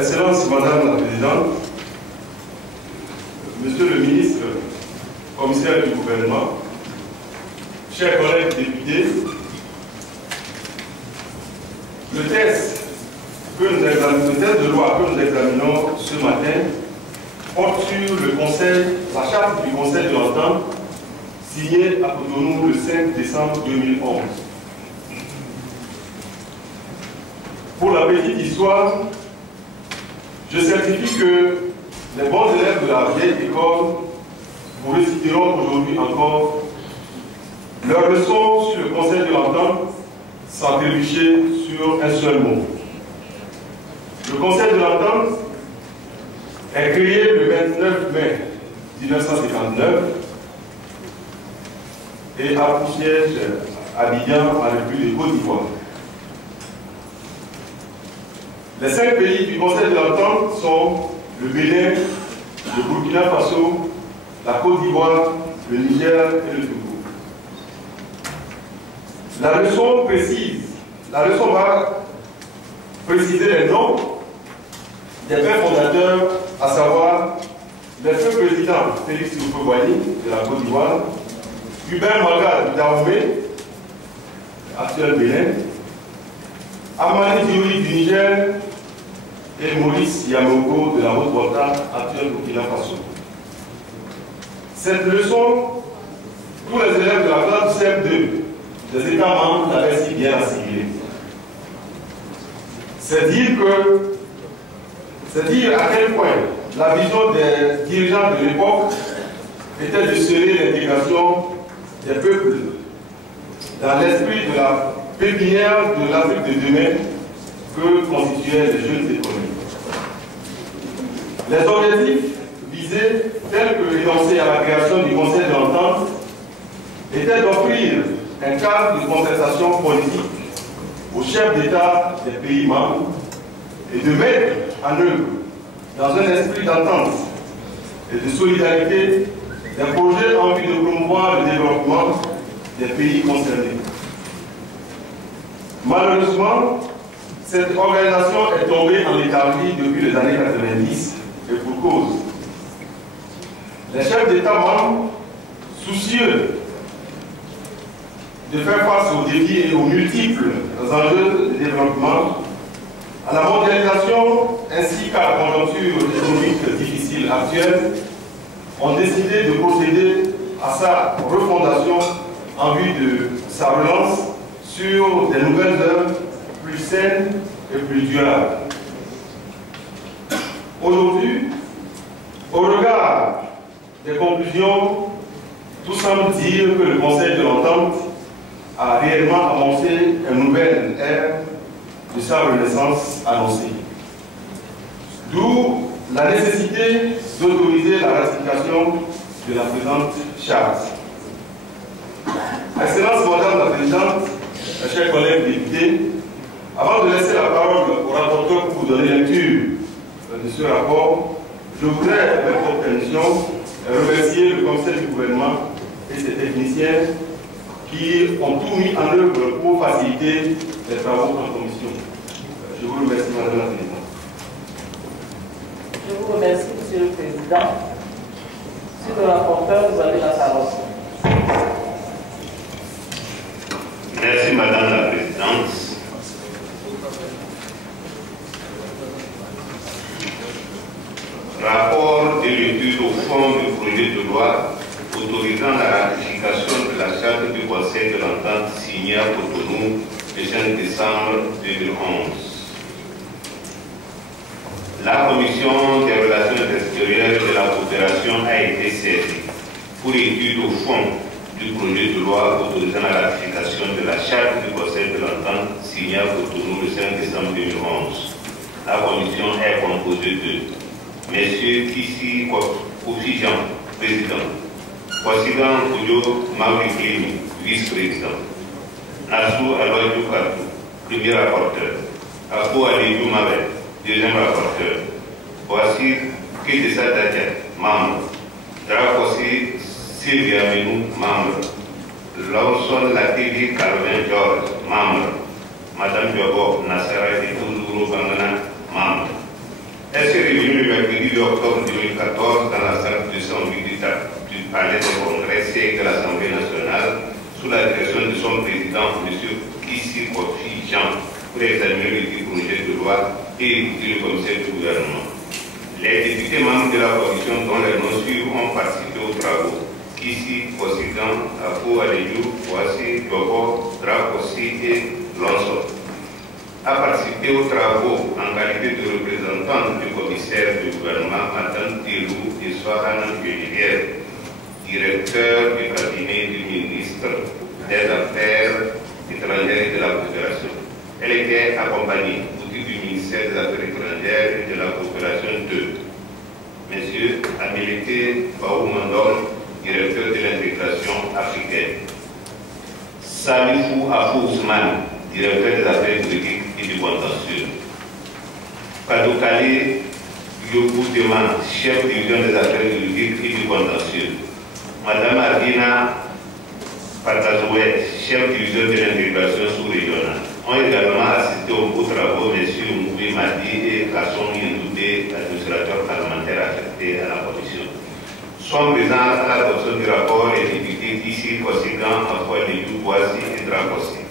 Excellence Madame la Présidente, Monsieur le Ministre, Commissaire du gouvernement, chers collègues députés, le texte de loi que nous examinons ce matin porte sur la charte du Conseil de l'Entente signée à Cotonou le 5 décembre 2011. Pour la petite histoire, je certifie que les bons élèves de la vieille école vous réciteront aujourd'hui encore leurs leçons sur le Conseil de l'Entente sans trébucher sur un seul mot. Le Conseil de l'Entente est créé le 29 mai 1959 et a pour siège à Abidjan, en République de Côte d'Ivoire. Les 5 pays du Conseil de l'Entente sont le Bénin, le Burkina Faso, la Côte d'Ivoire, le Niger et le Togo. La leçon va préciser les noms des pères fondateurs, à savoir le feu président Félix Houphouët-Boigny de la Côte d'Ivoire, Hubert Maga du Dahomey, actuel Bénin, Amani Diori du Niger et Maurice Yamogo de la Haute-Volta, actuel Burkina Faso. Cette leçon, tous les élèves de la classe CM2 des États membres l'avaient si bien assimilée. C'est dire à quel point la vision des dirigeants de l'époque était de sceller l'intégration des peuples dans l'esprit de la pépinière de l'Afrique de demain que constituaient les jeunes économies. Les objectifs visés, tels que énoncés à la création du Conseil de l'Entente, étaient d'offrir un cadre de concertation politique aux chefs d'État des pays membres et de mettre en œuvre, dans un esprit d'entente et de solidarité, des projets en vue de promouvoir le développement des pays concernés. Malheureusement, cette organisation est tombée en léthargie depuis les années 90 et pour cause. Les chefs d'État membres, soucieux de faire face aux défis et aux multiples enjeux de développement, à la mondialisation ainsi qu'à la conjoncture économique difficile actuelle, ont décidé de procéder à sa refondation en vue de sa relance sur des nouvelles œuvres plus saines et plus durables. Aujourd'hui, au regard des conclusions, tout semble dire que le Conseil de l'Entente a réellement amorcé une nouvelle ère de sa renaissance annoncée. D'où la nécessité d'autoriser la ratification de la présente charte. Excellence Madame la Présidente, mes chers collègues députés, avant de laisser la parole au rapporteur pour vous donner lecture de ce rapport, je voudrais, avec votre permission, remercier le Conseil du gouvernement et ses techniciens qui ont tout mis en œuvre pour faciliter les travaux en commission. Je vous remercie, Madame la Présidente. Je vous remercie, Monsieur le Président. Monsieur le rapporteur, vous avez la parole. Merci, Madame la Présidente. Rapport de l'étude au fond du projet de loi autorisant la ratification de la charte du Conseil de l'Entente signée à Cotonou le 5 décembre 2011. La Commission des relations extérieures et de la coopération a été saisie pour étude au fond du projet de loi autorisant la ratification de la charte du Conseil de l'Entente signée à Cotonou le 5 décembre 2011. La Commission est composée de Messieurs Kissi Kofi-Jean, président, Kwasigan Koudio Mauriklini, vice-président, Nassou Aloyou Katou, premier rapporteur, Akou Aliyou Mabel, deuxième rapporteur, voici Kédessa Dadiat, membre, Drakosi Sylvia Menou, membre, Lawson Lativi Calvin George, membre, Madame Diogo Nassara et Touzouro Bangana, membre, 8 octobre 2014 dans la salle 208 du Palais des Congrès, siège de l'Assemblée nationale, sous la direction de son président, M. Kissi Kofi Jean, pour examiner le projet de loi et écouter le commissaire du gouvernement. Les députés membres de la commission dont les noms suivent ont participé aux travaux. Kissi, Kosigan, Afo Alejou, Kouassi, Dobo, Drakossi et Lonso. A participé aux travaux en qualité de représentante du commissaire du gouvernement, Mme Télou et Sohana Guénivière, directeur du cabinet du ministre des Affaires étrangères et de la coopération. Elle était accompagnée au titre du ministère des Affaires étrangères et de la coopération de M. Amilete Baoumandol, directeur de l'intégration africaine. Salifou Afou Ousmane, directeur des affaires juridiques et du contentieux. Kadoukali Yobou Deman, chef de division des affaires juridiques et du contentieux. Madame Ardina Patazouet, chef de division de l'intégration sous-régionale, ont également assisté aux travaux M. Moubi Madi et Kasson Yendoudé, administrateur parlementaire affecté à la commission. Sont présents à l'adoption du rapport les députés d'ici, Kosigan, Afouad Lejou, Kouassi et Drakossi.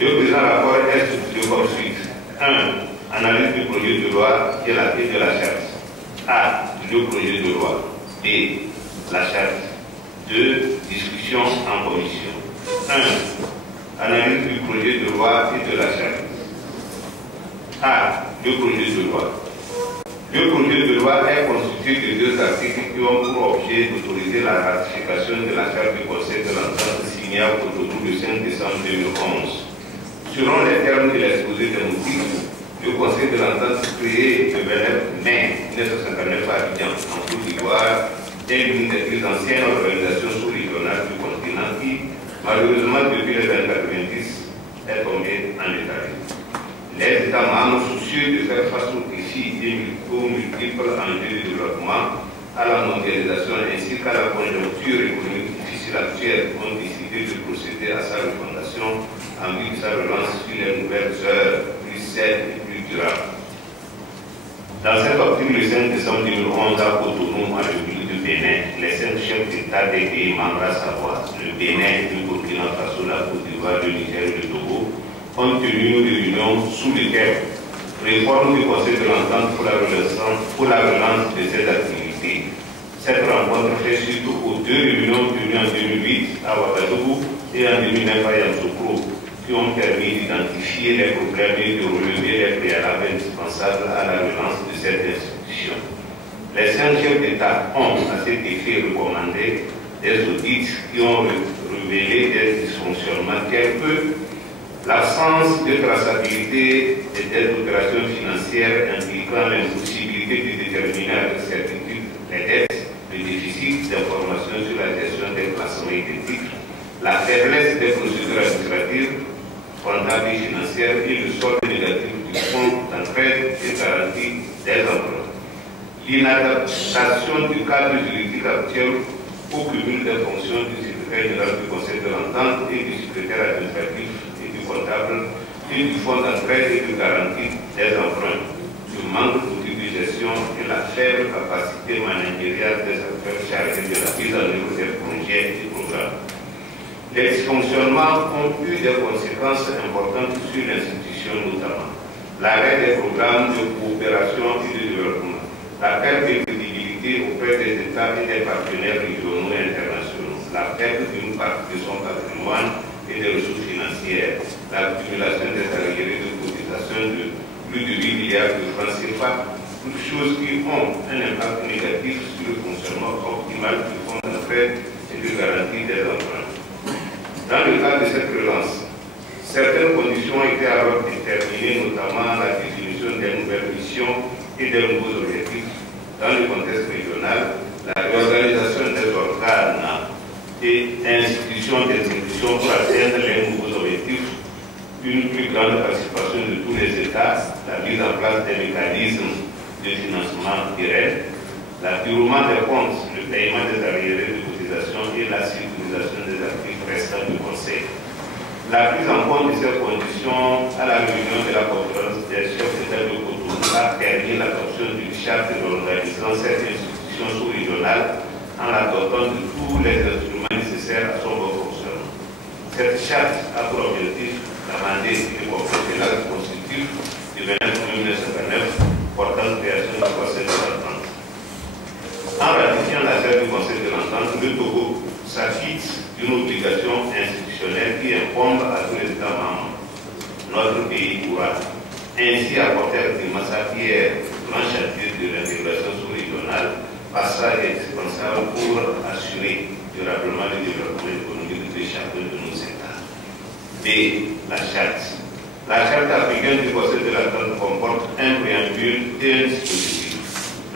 Le présent rapport est structuré comme suit. 1. Analyse du projet de loi et la clé de la charte. A. Le projet de loi. B. La charte. 2. Discussion en commission. 1. Analyse du projet de loi et de la charte. A. Le projet de loi. Le projet de loi est constitué de 2 articles qui ont pour objet d'autoriser la ratification de la charte du Conseil de l'Entente signée à Cotonou le 5 décembre 2011. Selon les termes de l'exposé des motifs, le Conseil de l'Entente créé le 29 mai 1959 à Abidjan, en Côte d'Ivoire, est l'une des plus anciennes organisations sous-régionales du continent qui, malheureusement depuis les années 90, est tombée en état. Les États membres, soucieux de faire face aux défis et aux multiples enjeux de développement, à la mondialisation ainsi qu'à la conjoncture économique difficile actuelle, ont décidé de procéder à sa refondation en vue de sa relance sur les nouvelles heures plus saines et plus durables. Dans cette optique, le 5 décembre 2011, à Cotonou, en République du Bénin, les 5 chefs d'État des pays membres, à savoir le Bénin, le Burkina Faso, la Côte d'Ivoire, le Niger et le Togo, ont tenu une réunion sous le thème réforme du Conseil de l'Entente pour la relance de ces activités. Cette rencontre fait suite aux 2 réunions tenues en 2008 à Ouagadougou et en 2009 à Yamoussoukro, qui ont permis d'identifier les problèmes et de relever les préalables indispensables à la relance de cette institution. Les 5 chefs d'État ont, à cet effet, recommandé des audits qui ont révélé des dysfonctionnements tels que l'absence de traçabilité des opérations financières impliquant l'impossibilité de déterminer avec certitude les dettes, le déficit d'informations sur la gestion des placements et des titres, la faiblesse des procédures administratives, comptables et financières et le solde négatif du fonds d'entraide et garantie des emprunts. L'inadaptation du cadre juridique actuel au cumul des fonctions du secrétaire général du Conseil de l'Entente et du secrétaire administratif et du comptable et du fonds d'entraide et de garantie des emprunts, le manque d'outils de gestion et la faible capacité managériale des acteurs chargés de la mise en œuvre des projets et programmes. Les dysfonctionnements ont eu des conséquences importantes sur l'institution, notamment l'arrêt des programmes de coopération et de développement, la perte de crédibilité auprès des États et des partenaires régionaux et internationaux, la perte d'une partie de son patrimoine et des ressources financières, l'accumulation des arriérés de cotisation de plus de 8 milliards de francs CFA, toutes choses qui ont un impact négatif sur le fonctionnement optimal du fonds d'entraide et de garantie des emprunts. Dans le cadre de cette relance, certaines conditions ont été alors déterminées, notamment la définition des nouvelles missions et des nouveaux objectifs dans le contexte régional, la réorganisation des organes et institutions d'exécution pour atteindre les nouveaux objectifs, une plus grande participation de tous les États, la mise en place des mécanismes de financement direct, l'appurement des comptes, le paiement des arriérés de cotisation et la sécurisation des actifs restants du Conseil. La prise en compte de ces conditions à la réunion de la conférence des chefs d'État de Cotonou a permis l'adoption d'une charte organisant cette institution sous-régionale en la dotant de tous les instruments nécessaires à son bon fonctionnement. Cette charte a pour objectif d'amender le compromis constitutif du 29 1959 portant création du Conseil de l'Entente. En ratifiant la charte du Conseil de l'Entente, le Togo s'acquitte d'une obligation institutionnelle qui incombe à tous les États membres. Notre pays pourra ainsi apporter activement sa pierre dans le chantier de l'intégration sous-régionale, passage indispensable pour assurer durablement le développement économique de chacun de nos États. B. La charte. La charte africaine du Conseil de l'Entente comporte un préambule et un dispositif.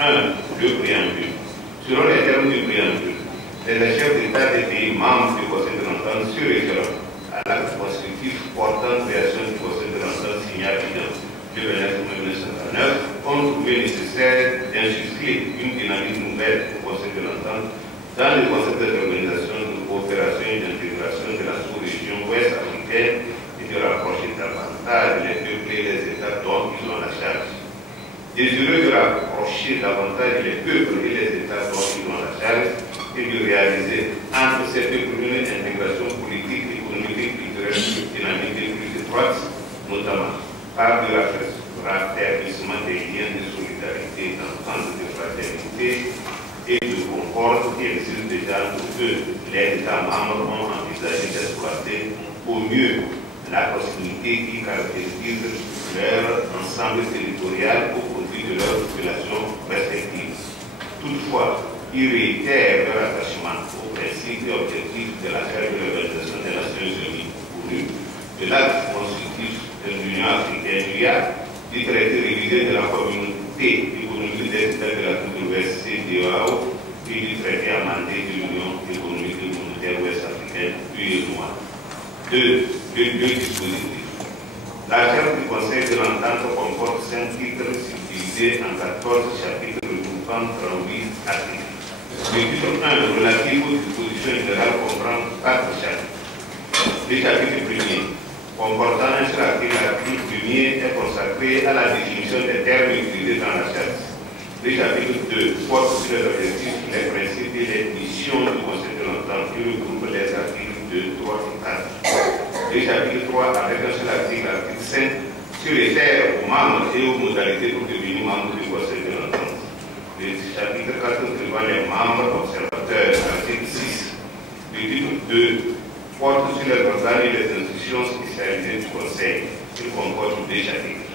1. Le préambule. Selon les termes du préambule, les chefs d'État des pays membres du Conseil de l'Entente se référant à l'acte constitutif portant création du Conseil de l'Entente signé à Abidjan le 29 mai 1959 ont trouvé nécessaire d'insuffler une dynamique nouvelle au Conseil de l'Entente dans le concept d'organisation de coopération et d'intégration de la sous-région ouest africaine et de rapprocher davantage les peuples et les États dont ils ont la charge. Désireux de rapprocher davantage les peuples et les États dont ils ont la charge et de réaliser entre ces peuples une intégration politique, économique et culturelle plus dynamique et plus étroite, notamment par le raffermissement des liens de solidarité, d'entente, de fraternité et de concorde qui existent déjà pour que les États membres ont envisagé d'exploiter au mieux la proximité qui caractérise leur ensemble territorial au profit de leurs populations respectives. Toutefois, ils réitèrent leur attachement aux principes et objectifs de la Charte de l'Organisation des Nations Unies pour de l'acte constitutif de l'Union africaine, du traité révisé de la communauté économique des États de l'Afrique de l'Ouest, CEDEAO, et du traité amendé de l'Union économique et monétaire ouest-africaine, UEMOA. Deux dispositifs. La charte du Conseil de l'Entente comporte 5 titres subdivisés en 14 chapitres regroupant 38 articles. Le titre 1 relatif aux dispositions générales comprend 4 chapitres. Le chapitre premier, comportant un seul article, l'article premier est consacré à la définition des termes utilisés dans la charte. Le chapitre 2 porte sur les objectifs, les principes et les missions du Conseil de l'Entente qui regroupe les articles 2, 3 et 4. Le chapitre 3, avec un seul article, l'article 5, sur les terres aux membres et aux modalités pour devenir membre du Conseil de l'Entente. Le chapitre 4 prévoit les membres observateurs, article 6. Le titre 2 porte sur les organes et les institutions spécialisées du Conseil. Il comporte 2 chapitres.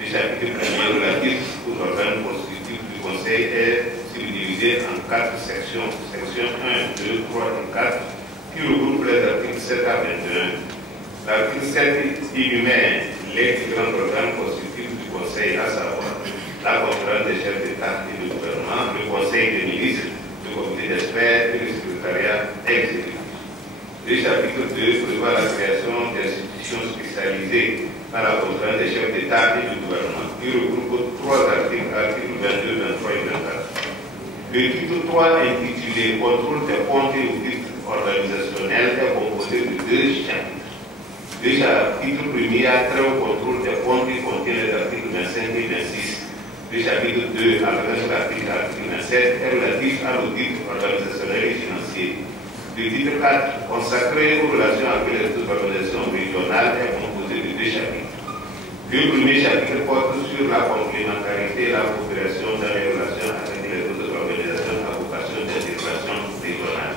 Le chapitre premier relatif aux organes constitutifs du Conseil est subdivisé en 4 sections. Section 1, 2, 3 et 4, qui regroupe les articles 7 à 21. L'article 7 énumère les différents organes constitutifs du Conseil, à savoir la conférence des chefs d'État et de gouvernement, le Conseil des ministres, le comité d'experts et le secrétariat exécutif. Le chapitre 2 prévoit la création d'institutions spécialisées dans la conférence des chefs d'État et de gouvernement, qui regroupe 3 articles, articles 22, 23 et 24. Le titre 3 intitulé Contrôle des comptes et audits organisationnels est composé de 2 chapitres. Le chapitre premier a trait au contrôle des comptes qui contient les articles 25 et 26. Le chapitre 2, avec l'article 27, est relatif à l'audit organisationnel et financier. Le titre 4, consacré aux relations avec les autres organisations régionales, est composé de 2 chapitres. Le premier chapitre porte sur la complémentarité et la coopération dans les relations avec les autres organisations à vocation d'intégration régionale.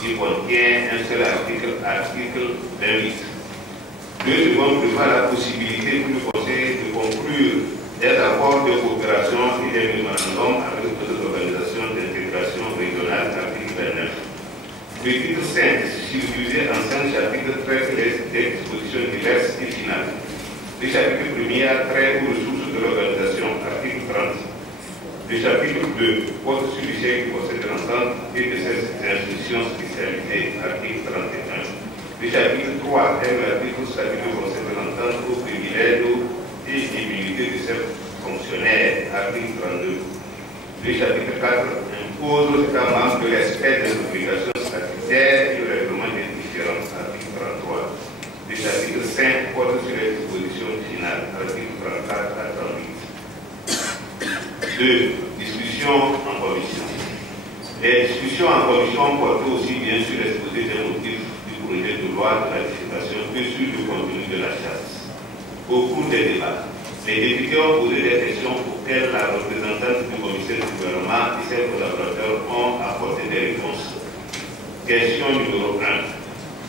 Il contient un seul article, article 28. Le second prévoit la possibilité pour le Conseil de conclure des accords de coopération et des mémorandums avec d'autres organisations d'intégration régionale, article 29. Le titre 5, subdivisé en 5 chapitres, traite des dispositions diverses et finales. Le chapitre 1er a trait aux ressources de l'organisation, article 30. Le chapitre 2 porte sur le chef du Conseil de l'Entente et de ses institutions spécialisées, article 31. Le chapitre 3 est relatif au statut du Conseil de l'Entente, aux privilèges et immunités de ses fonctionnaires, article 32. Le chapitre 4 impose aux États membres de respect des obligations statutaires et le règlement des différences, article 33. Le chapitre 5 porte sur les dispositions finales, article 34 à 38. 2. Discussion en commission. Les discussions en commission portaient aussi bien sur l'exposé des motifs du projet de loi de ratification que sur le contenu de la charte. Au cours des débats, les députés ont posé des questions auxquelles la représentante du commissaire du gouvernement et ses collaborateurs ont apporté des réponses. Question numéro 1.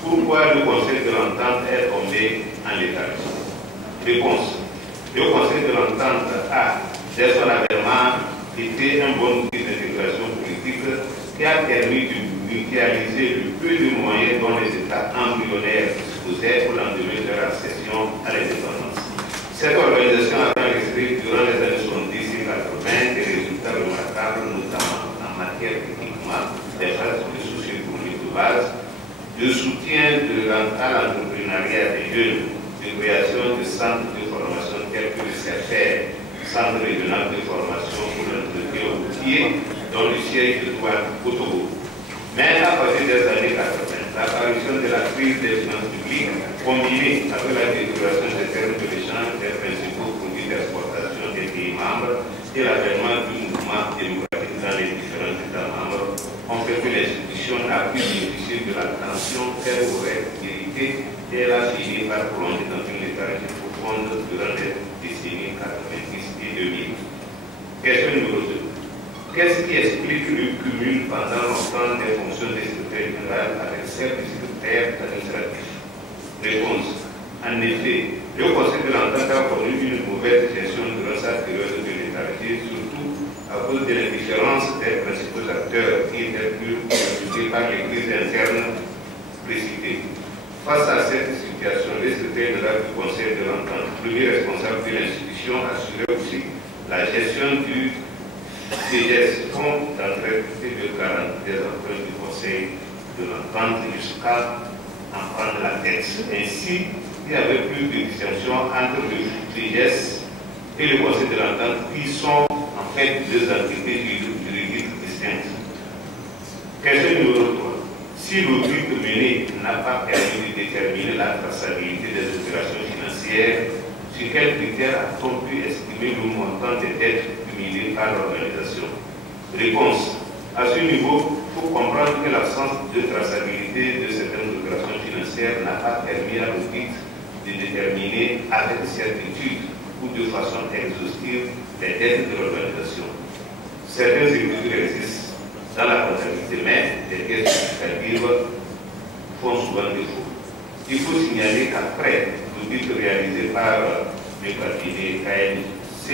Pourquoi le Conseil de l'entente est tombé en léthargie? Réponse. Le Conseil de l'entente a, dès son avènement, été un bon outil d'intégration politique qui a permis de mutualiser le peu de moyens dont les États embryonnaires disposaient au lendemain de leur accession à l'indépendance. Cette organisation a enregistré durant les années 70 et 80 des résultats remarquables, notamment en matière d'équipement, des phases de socio-économique de base, de soutien à l'entrepreneuriat des jeunes, de création de centres de formation tels que le CFR, Centre régional de formation pour l'entretien routier, dont le siège se trouve au Togo. Mais à partir des années 80, l'apparition de la crise des finances publiques, combinée avec la détérioration des termes de l'échange des principaux produits d'exportation des pays membres et l'avènement du mouvement démocratique dans les différents États membres, ont fait que l'institution a pu bénéficier de l'attention qu'elle aurait méritée et elle a fini par plonger dans une léthargie profonde durant les décennies 90 et 2000. Question numéro 2. Qu'est-ce qui explique le cumul pendant longtemps des fonctions des secrétaires généraux avec celles du secrétaire administratif? Réponse. En effet, le Conseil de l'entente a connu une mauvaise gestion durant sa période de léthargie, surtout à cause de l'indifférence des principaux acteurs qui étaient plus préoccupés par les crises internes précitées. Face à cette situation, le secrétaire général du Conseil de l'entente, premier responsable de l'institution, assurait aussi la gestion du CGS, Fonds d'entraide et de garantie des emprunts du Conseil de l'entente, jusqu'à en prendre la tête. Ainsi, il y avait plus de distinction entre le CGS et le Conseil de l'entente, qui sont en fait deux entités juridiques distinctes. Question numéro 3. Si l'audit mené n'a pas permis de déterminer la traçabilité des opérations financières, sur quels critères a-t-on pu estimer le montant des dettes cumulées par l'organisation? Réponse. À ce niveau, il faut comprendre que l'absence de traçabilité de certaines opérations financières n'a pas permis à l'audit de déterminer avec certitude ou de façon exhaustive les dettes de l'organisation. Certains équilibres existent dans la comptabilité, mais les pièces justificatives font souvent défaut. Il faut signaler qu'après l'audit réalisé par le cabinet KNC,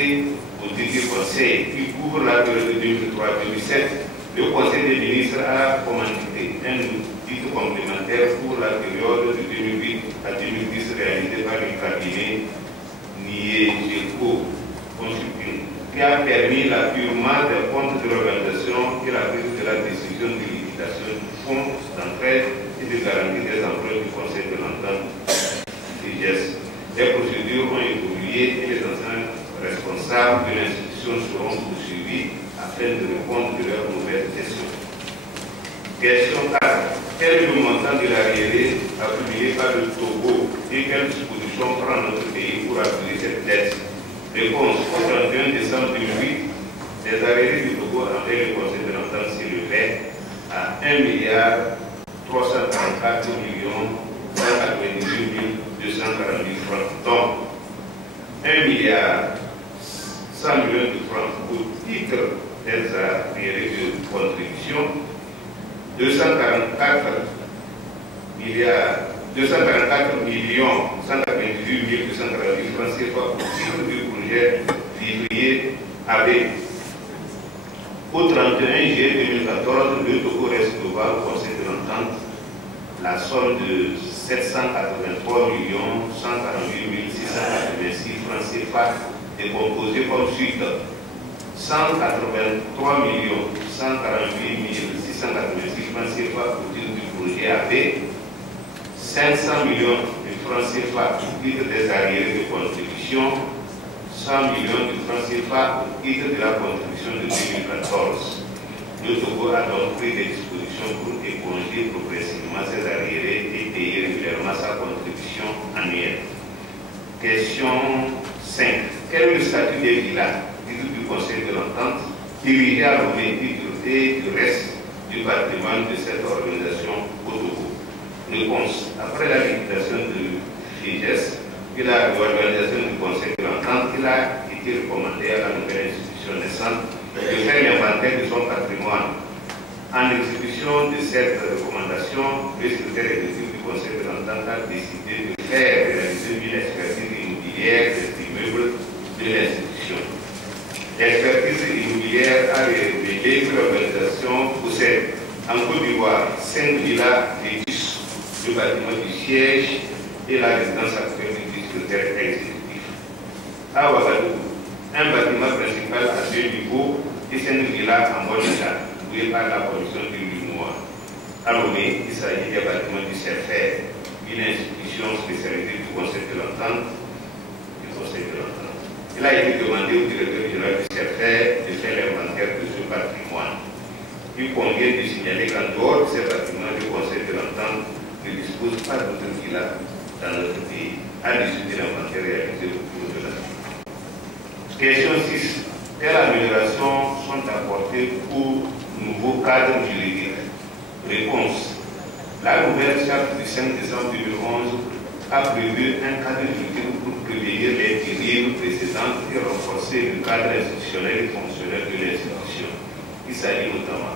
audit du Conseil qui couvre la période 2003-2007, le Conseil des ministres a commandité un audit complémentaire pour la période de 2008 à 2010 réalisé par le cabinet Niegeco Consulting, qui a permis l'appurement des comptes de l'organisation et la prise de la décision de liquidation du fonds d'entraide et de garantie des emprunts du Conseil de l'entente CGS. Les procédures ont évolué et les anciens responsables de l'institution seront poursuivis afin de répondre de leur mauvaise gestion. Question 4. Quel est le montant de l'arriéré accumulé par le Togo et quelles dispositions prend notre pays pour appuyer cette dette? Réponse. Au 31 décembre 2008, les arriérés du Togo envers le Conseil de l'entente s'élevaient à 1,344 milliard 198 240 000 francs, dont 1,100 milliard de francs au titre des arriérés de contribution, 244 millions 198 240 francs CFA au titre du projet vivrier AB. Au 31 juillet 2014, le Togo recevra au Conseil de l'entente la somme de 783 148 686 francs CFA décomposée comme suite: 183 148 686 francs CFA au titre du projet AB, 500 millions de francs CFA au titre des arriérés de contribution, 100 millions de francs CFA au titre de la contribution de 2014. Le Togo a donc pris des dispositions pour éponger progressivement ses arriérés et payer régulièrement sa contribution annuelle. Question 5. Quel est le statut des villas du Conseil de l'Entente, dirigé à l'ONU et du reste du patrimoine de cette organisation au Togo. Réponse. Après la liquidation de FIGES et la réorganisation du Conseil de l'Entente, il a été recommandé à la nouvelle institution naissante de faire l'inventaire de son patrimoine. En exécution de cette recommandation, le secrétaire exécutif du Conseil de l'Entente a décidé de faire réaliser une expertise immobilière des immeubles de l'institution. L'expertise immobilière a révélé que l'organisation possède en Côte d'Ivoire 5 villas d'édifices, le bâtiment du siège et la résidence actuelle du secrétaire exécutif. À Ouagadougou, un bâtiment principal à 2 niveaux et 5 villas en bon état, louées par la commission du Limois. À Lomé, il s'agit des bâtiments du CFR, une institution spécialisée du Conseil de l'Entente. Il a été demandé au directeur général du CFR de faire l'inventaire de ce patrimoine. Il convient de signaler qu'en dehors de ces bâtiments, le Conseil de l'Entente ne dispose pas d'autres villas dans notre pays, à l'issue de l'inventaire réalisé au cours de l'année. Question 6. Quelles améliorations sont apportées pour nouveau cadre juridique? Réponse. La nouvelle charte du 5 décembre 2011 a prévu un cadre juridique pour prévenir les dérives précédentes et renforcer le cadre institutionnel et fonctionnel de l'institution. Il s'agit notamment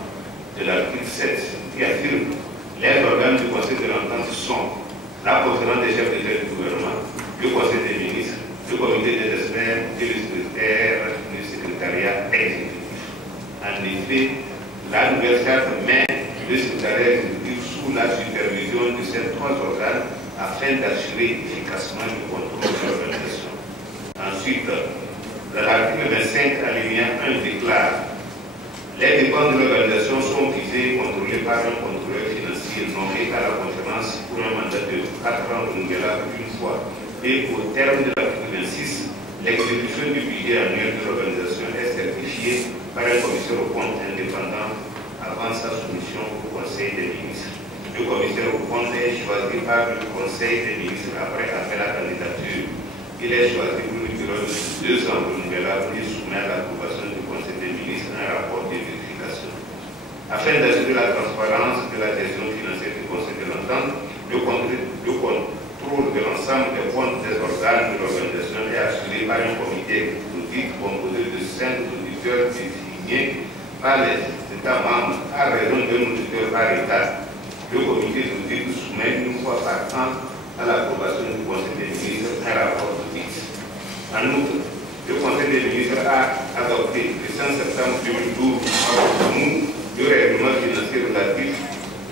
de l'article 7 qui affirme les organes du Conseil de l'Entente sont la conférence des chefs d'État du gouvernement, le Conseil des ministres, le comité des experts et le secrétariat exécutif. En effet, la nouvelle charte met le secrétariat exécutif sous la supervision de ces 3 organes afin d'assurer efficacement le contrôle de l'organisation. Ensuite, l'article 25 alinéa 1 déclare les dépenses de l'organisation sont visées et contrôlées par un contrôleur financier nommé à la conférence pour un mandat de 4 ans renouvelable une fois. Et au terme de l'article 26, l'exécution du budget annuel de l'organisation est certifiée par un commissaire aux comptes indépendant avant sa soumission au Conseil des ministres. Le commissaire aux comptes est choisi par le Conseil des ministres après appel à candidature. Il est choisi pour une période de 2 ans renouvelable et soumet à l'approbation du Conseil des ministres un rapport de vérification. Afin d'assurer la transparence de la gestion financière du Conseil de l'Entente, le contrôle de l'ensemble des comptes des organes de l'organisation est assuré par un comité d'audit composé de 5 auditeurs désignés par les États membres à raison d'un auditeur par État. Le comité d'audit soumet une fois par an à l'approbation du Conseil des ministres un rapport d'audit. En outre, le Conseil des ministres a adopté le 5 septembre 2012 le règlement financier relatif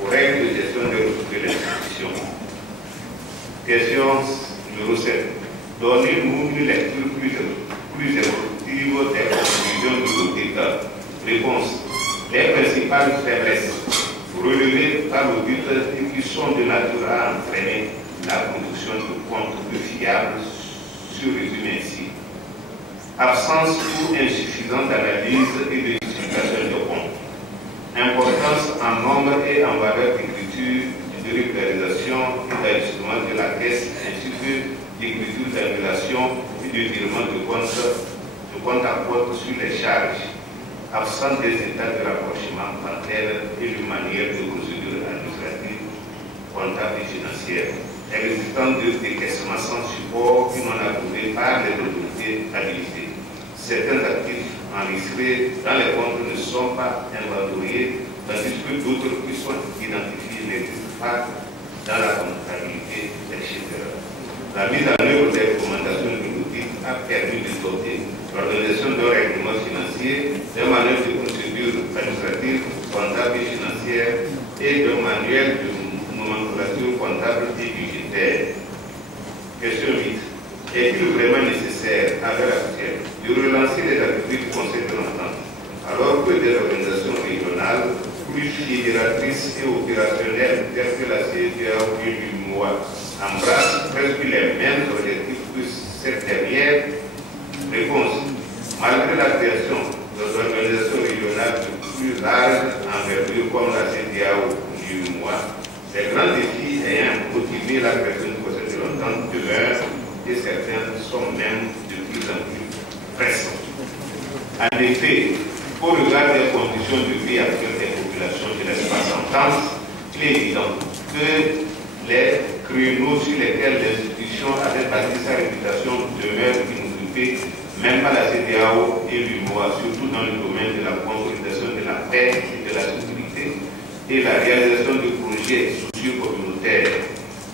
aux règles de gestion des ressources de l'institution. Question numéro 7. Donnez-nous une lecture plus exhaustive des conclusions de l'audit. Réponse. Les principales faiblesses relevées par l'audit et qui sont de nature à entraîner la production de comptes peu fiables se résument ainsi. Absence ou insuffisance d'analyse et de justification de comptes. Importance en nombre et en valeur d'écriture, de régularisation et d'ajustement de la caisse, ainsi que d'écriture d'annulation et de virement de compte à compte sur les charges. Absence des états de rapprochement bancaire et de manière de procédure administrative, comptable et financière. Existence de décaissements sans support qui non approuvés par les autorités habilitées. Certains actifs enregistrés dans les comptes ne sont pas inventoriés, tandis que d'autres qui sont identifiés n'existent pas dans la comptabilité, etc. La mise en œuvre des recommandations de l'audit a permis de doter l'organisation d'un règlement financier, d'un manuel de procédure administrative, comptable et financière et d'un manuel de nomenclature comptable et budgétaire. Question 8. Est-il vraiment nécessaire, à l'heure actuelle, de relancer les activités du Conseil de l'Entente, alors que des organisations régionales plus fédératrices et opérationnelles telles que la CEDEAO et l'UMOA embrassent presque les mêmes objectifs que cette dernière? Réponse. Malgré la création d'organisations régionales de plus large envergure comme la CEDEAO ou l'UMOA, les grands défis ayant motivé la création du Conseil de l'Entente demeurent et certains sont même de plus en plus pressants. En effet, au regard des conditions de vie actuelles des populations de l'espace en France, il est évident que les créneaux sur lesquels l'institution avait bâti sa réputation demeurent inoccupés, même par la CEDEAO et l'UMOA, surtout dans le domaine de la consolidation de la paix et de la sécurité et la réalisation de projets sociaux communautaires.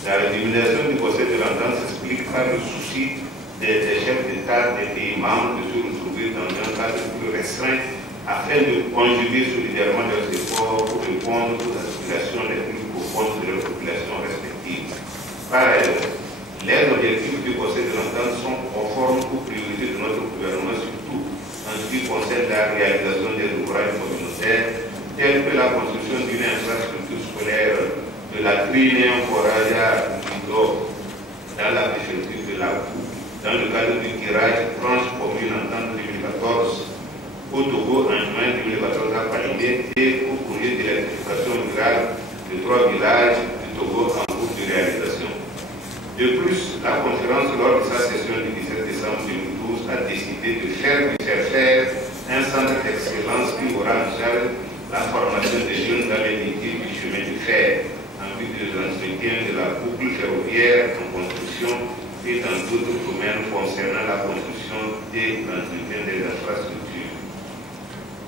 La rémunération du Conseil de l'Entente s'explique par le souci des chefs d'État des pays membres de se retrouver dans un cadre plus restreint afin de conjuguer solidairement leurs efforts pour répondre aux aspirations les plus profondes de leurs populations respectives. Par ailleurs, les objectifs du Conseil de l'Entente sont conformes aux priorités de notre gouvernement, surtout en ce qui concerne la réalisation des ouvrages communautaires tels que la construction d'une infrastructure scolaire de la Trinée en forage à Guido dans la préfecture de la Cour, dans le cadre du tirage tranche commune en 2014 au Togo en juin 2014 à Palimé et au projet d'électrification rurale de 3 villages du Togo en cours de réalisation. De plus, la conférence lors de sa session du 17 décembre 2012 a décidé de faire du CERFER un centre d'excellence qui aura en charge la formation des jeunes dans les métiers du chemin de fer en vue de l'entretien de la boucle ferroviaire en construction et dans d'autres domaines concernant la construction et l'entretien des infrastructures.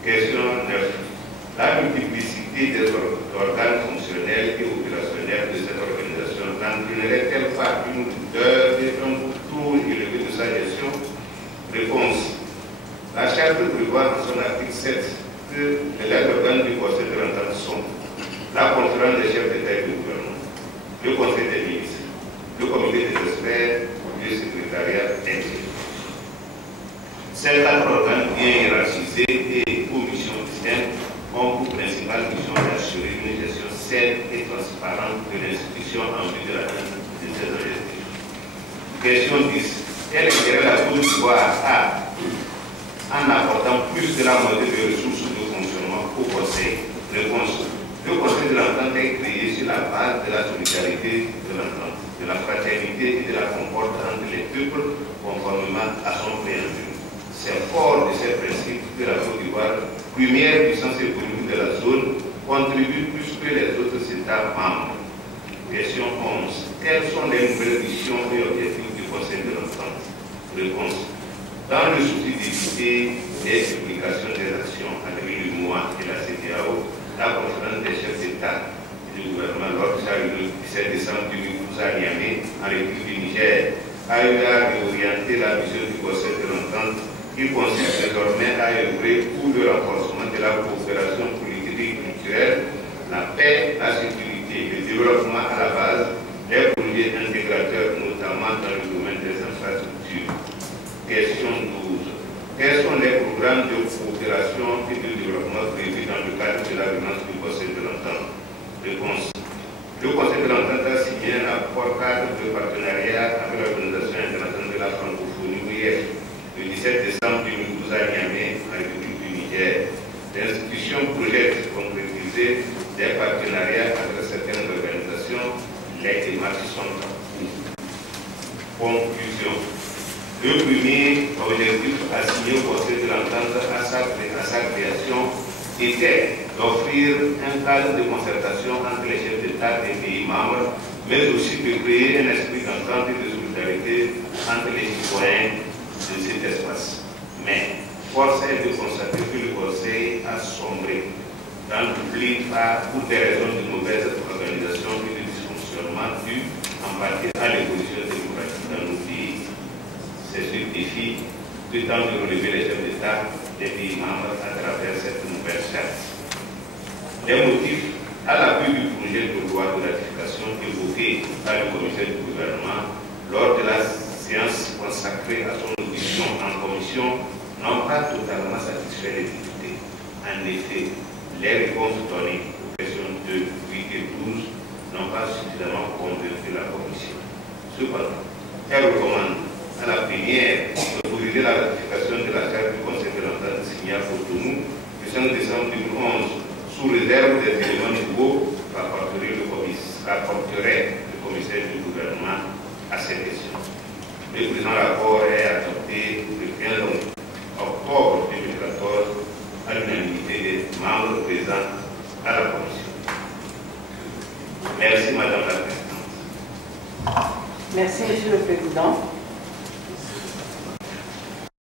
Question 9. La multiplicité des organes fonctionnels et opérationnels de cette organisation n'entraînerait-elle pas une douleur et un coût trop élevé de sa gestion? Réponse. La charte prévoit en son article 7 que les organes du Conseil de l'Entente sont la conférence des chefs d'État et de gouvernement, le Conseil des ministres, le comité des experts, le secrétariat intégré. Ces 4 organes bien hiérarchisés et aux missions distinctes ont pour principale mission d'assurer une gestion saine et transparente de l'institution en vue de l'atteinte de ses objectifs. Question 10. Quel intérêt la Cour d'Ivoire a en apportant plus de la moitié des ressources de fonctionnement au Conseil? Réponse. Le Conseil de l'Entente est créé sur la base de la solidarité de l'Entente, de la fraternité et de la concorde entre les peuples conformément à son préambule. C'est fort de ces principes que la Côte d'Ivoire, première puissance économique de la zone, contribue plus que les autres États membres. Question 11. Quelles sont les nouvelles missions et objectifs du Conseil de l'Entente? Réponse. Dans le souci d'éviter les duplications des actions avec l'UMOA et la CEDEAO, la conférence des chefs d'État et du gouvernement lors de sa réunion du 17 décembre 2012 à Niamey, en République du Niger, a eu à réorienter la vision du Conseil de l'Entente qui consiste désormais à œuvrer pour le renforcement de la coopération politique et culturelle, la paix, la sécurité, le développement à la base, les projets intégrateurs, notamment dans le domaine des infrastructures. Question 12. Quels sont les programmes de coopération et de développement prévus dans le cadre de la gouvernance du Conseil de l'Entente? Réponse. Le Conseil de l'Entente a signé un accord cadre de partenariat avec l'Organisation internationale de la francophonie OIF le 17 décembre 2012 à Niamey, en République du Niger. L'institution projette de concrétiser des partenariats avec certaines organisations. Les démarches sont en cours. Conclusion. Le premier objectif assigné au Conseil de l'Entente à sa création était d'offrir un cadre de concertation entre les chefs d'État des pays membres, mais aussi de créer un esprit d'entente et de solidarité entre les citoyens de cet espace. Mais force est de constater que le Conseil a sombré dans l'oubli pour des raisons de mauvaise organisation et de dysfonctionnement dus en partie à l'évolution démocratique dans nos pays. C'est ce défi que tentent de relever les chefs d'État des pays membres à travers cette nouvelle charte. Les motifs à l'appui du projet de loi de ratification évoqué par le commissaire du gouvernement lors de la séance consacrée à son audition en commission n'ont pas totalement satisfait les députés. En effet, les réponses données aux questions 2, 8 et 12 n'ont pas suffisamment convaincu la commission. Cependant, elle recommande à la plénière d'autoriser la ratification de la charte du Conseil de l'Entente signée à Cotonou le 5 décembre 2011 sous réserve des éléments nouveaux qu'apporterait le commissaire du gouvernement à ces questions. Le présent rapport est adopté le 15 octobre 2014 à la Commission. Merci, Madame la Présidente. Merci, Monsieur le Président.